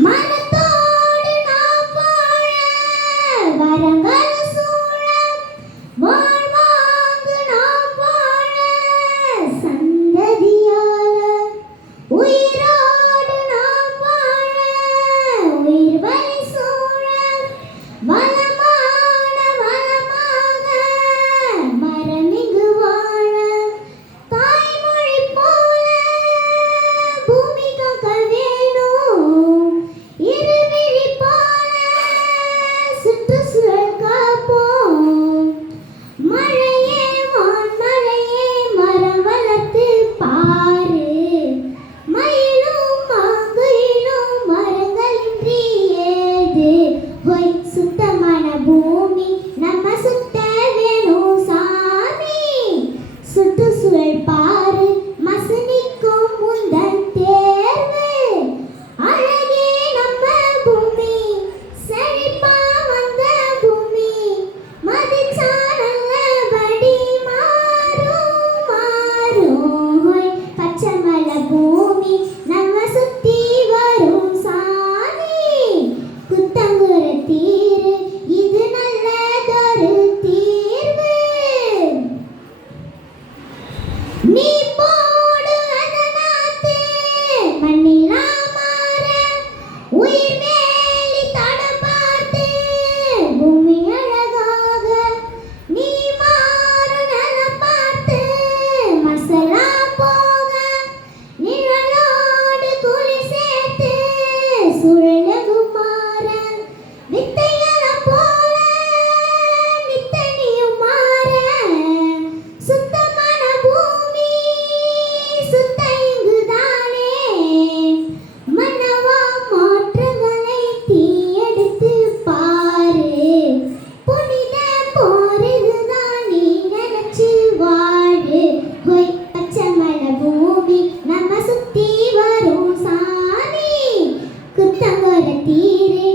my ஹொய் சுத்தமான பூமி തീരെ